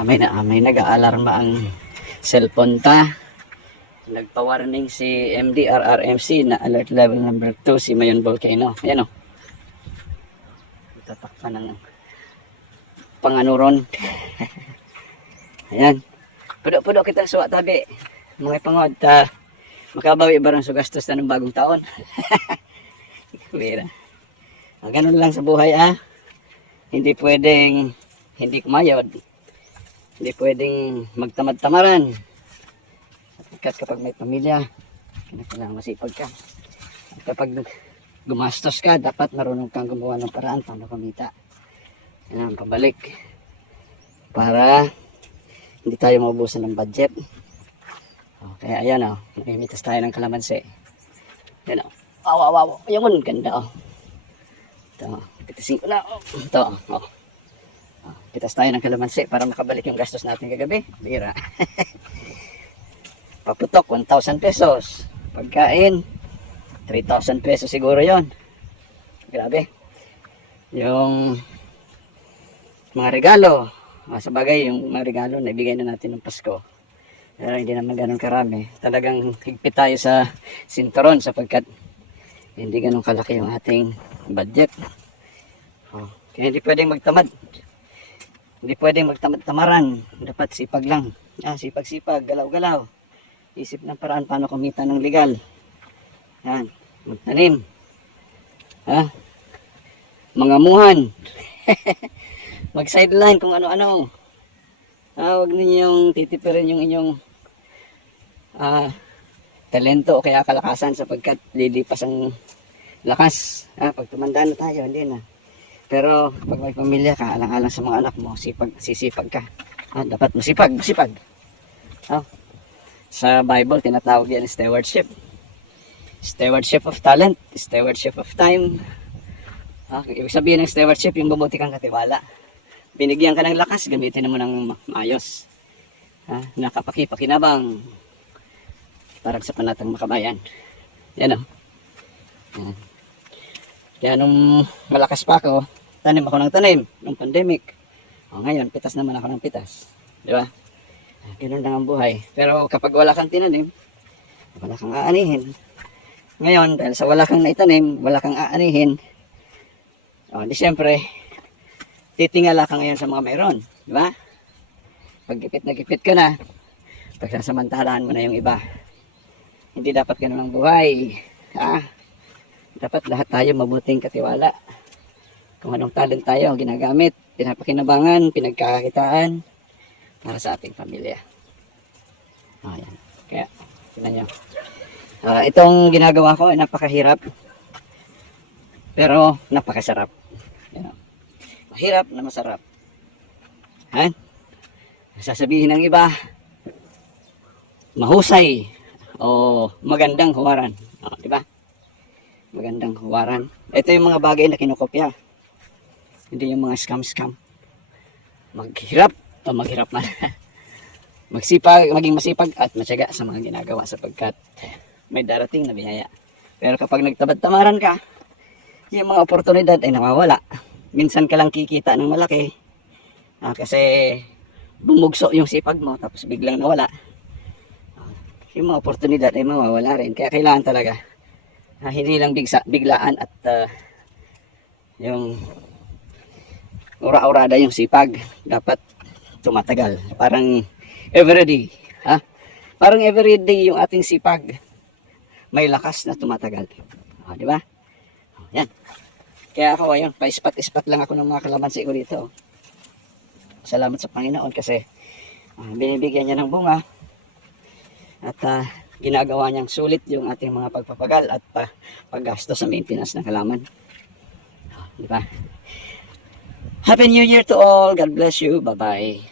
May nag-aalarma ang cellphone ta. Nagpa-warning si MDRRMC na alert level number 2 si Mayon Volcano. Ayan o. Tatakpan ng panganuron. Ayan. Pudo-pudo kita suwa tabi. Mga pangod ta. Makabawi barang sa gastos na ng bagong taon. Bira. Ganun lang sa buhay Hindi pwedeng hindi kumayod. Hindi pwedeng magtamad-tamaran. Kapag may pamilya, kailangan masipag ka. At kapag gumastos ka, dapat marunong kang gumawa ng paraan para kumita. Yan, pabalik. Para hindi tayo maubusan ng budget. Kaya ayan namimitas tayo ng kalamansi. Yan wow. Ayun, ganda Ito, pitisin ko na. Ito, pitas tayo ng kalamansi para makabalik yung gastos natin kagabi. Bira. Paputok, 1,000 pesos. Pagkain, 3,000 pesos siguro yon. Grabe. Yung mga regalo. Sa bagay, yung mga regalo na ibigay na natin ng Pasko. Pero hindi naman ganun karami. Talagang higpit tayo sa sinturon sapagkat hindi ganun kalaki yung ating budget. Kaya hindi pwedeng magtamad. Hindi pwedeng magtamad-tamaran. Dapat sipag lang. Sipag-sipag, galaw-galaw. Isip ng paraan paano kumita ng legal. Yan, magtanim. Mangamuhan. Mag-sideline kung ano-ano. Huwag ninyong titipirin yung inyong talento o kaya kalakasan sapagkat lilipas ang lakas. Pag tumanda na tayo, hindi na. Pero pag may pamilya ka, alang-alang sa mga anak mo, sisipag ka. Dapat masipag. Sa Bible, tinatawag yan stewardship. Stewardship of talent, stewardship of time. Ibig sabihin ng stewardship, yung mabuti kang katiwala. Binigyan ka ng lakas, gamitin mo ng maayos. Nakapakipakinabang para sa panatang makabayan. Yan Yan. Kaya nung malakas pa ako, tanim ako ng tanim, nung pandemic. Ngayon, pitas naman ako ng pitas. Di ba? Ganun lang ang buhay. Pero kapag wala kang tinanim, wala kang aanihin. Ngayon, dahil sa wala kang naitanim, wala kang aanihin, di siyempre, titingala ka ngayon sa mga mayroon. Di ba? Pag gipit na gipit ka na, pagsasamantalahan mo na yung iba. Hindi dapat ganun ang buhay. Dapat lahat tayo mabuting katiwala. Kung anong talent tayo ginagamit, pinapakinabangan, pinagkakakitaan, para sa ating pamilya. Ayan. Kaya, tingnan nyo. Itong ginagawa ko ay napakahirap. Pero, napakasarap. Yan. Mahirap na masarap. Sasabihin ng iba, mahusay o magandang huwaran. Diba? Magandang huwaran. Ito yung mga bagay na kinukopya. Hindi yung mga scam. Maghirap man. Magsipag, maging masipag at matyaga sa mga ginagawa sapagkat may darating na biyaya. Pero kapag nagtabad-tamaran ka, yung mga oportunidad ay nawawala. Minsan ka lang kikita ng malaki kasi bumugso yung sipag mo tapos biglang nawala. Yung mga oportunidad ay mawawala rin. Kaya kailangan talaga hindi lang biglaan at yung ura-urada yung sipag. Dapat tumatagal. Parang everyday. Parang everyday yung ating sipag. May lakas na tumatagal. Di ba? Yan. Kaya ako, ayun, pa-ispat-ispat lang ako ng mga kalamansi ko dito. Salamat sa Panginoon kasi binibigyan niya ng bunga at ginagawa niyang sulit yung ating mga pagpapagal at paggasto sa maintenance ng halaman. Di ba? Happy New Year to all. God bless you. Bye-bye.